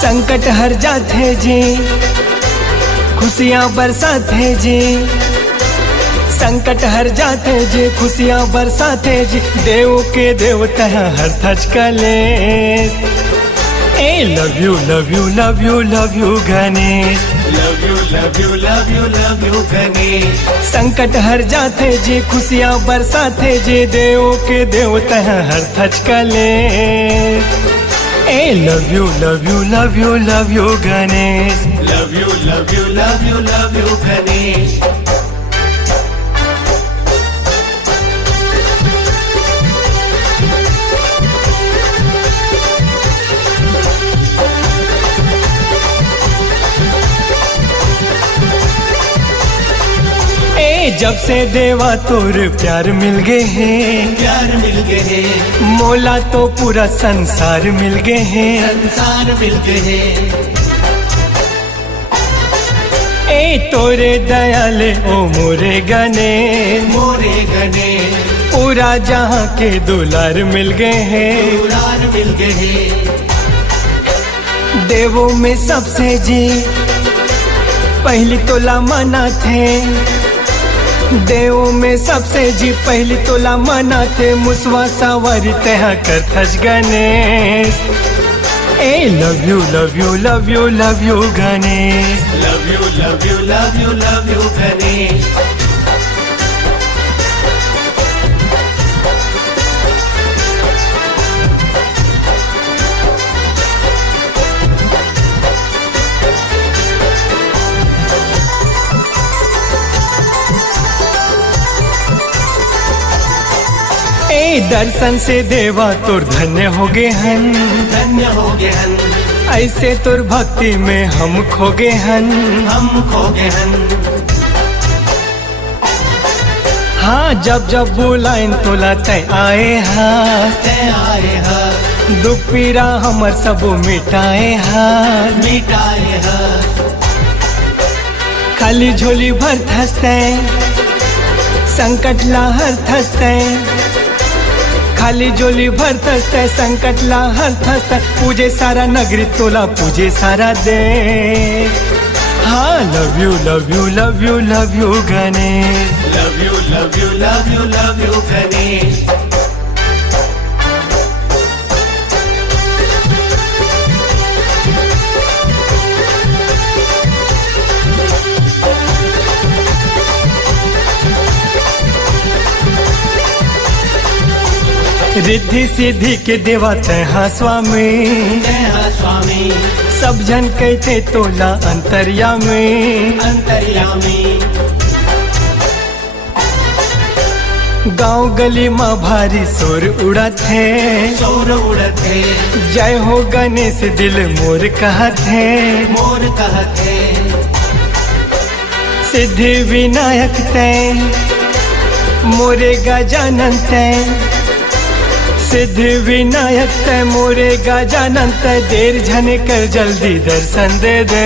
संकट हर जाते जी, खुशियाँ बरसाते जी। संकट हर जाते जी, खुशियाँ बरसाते जी। देव के देवता हर थच कलेश। ए love you love you love you love you Ganesh. Love you love you love you love you Ganesh. संकट हर जाते जी, खुशियाँ बरसाते जी। देव के देवता हर थच कलेश। ए love you love you love you love you Ganesh. Love you love you love you love you Ganesh. जब से देवा तोर प्यार मिल गए हैं, प्यार मिल गए हैं। मोला तो पूरा संसार मिल गए हैं, संसार मिल गए हैं। ए तोरे दयाले ओ मोरे गणेश। मोरे गणेश। पूरा जहाँ के दुलार मिल गए हैं, दुलार मिल गए हैं। देवों में सबसे जी पहली तोला मना थे। देवों में सबसे जी पहली तोला मना थे। मुसवा सावरी तहा कर थच गणेश। ए love you love you love you love you Ganesh. Love you love you love you love you Ganesh. दर्शन से देवा तोर धन्य हो गए हन, धन्य हो गए हन। ऐसे तोर भक्ति में हम खो गए हन, हम खो गए हन। हाँ जब जब बुलाइन तोला तय आए हाँ, तय आए हाँ। दुख पीरा हमर सब मिटाए हाँ, मिटाए हाँ। खाली झोली भर थसते, संकट ला हर थसते। खाली झोली भर थसते, संकट ला हर थसते। पूजे सारा नगरी तोला पूजे सारा दे। हाँ love you love you love you love you Ganesh. Love you love you love you love you Ganesh. Riddhi Siddhi के देवा तहा स्वामी, तहा स्वामी। सब जन कहते तोला अंतर्यामी, अंतर्यामी। गांव गली माँ भारी शोर उड़त है, शोर उड़त है। जय हो गणेश दिल मोर कहत है, मोर कहत है। सिद्धि विनायक तय मोरे गजानन तय। सिद्धि विनायक तय मोरे गजानन तय। देर झने कर जल्दी दर्शन दे दे।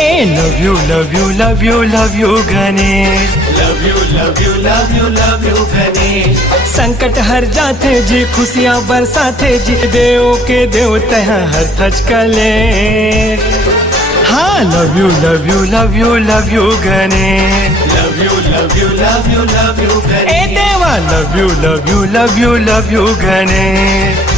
ए love you love you love you love you Ganesh. Love you love you love you love you Ganesh. संकट हर जाते जी, खुशियाँ बरसाते जी। देव के देवता हर थच कलेश। हाँ love you love you love you love you Ganesh. Love you love you love you love you Ganesh. ए देवा love you love you love you love you Ganesh.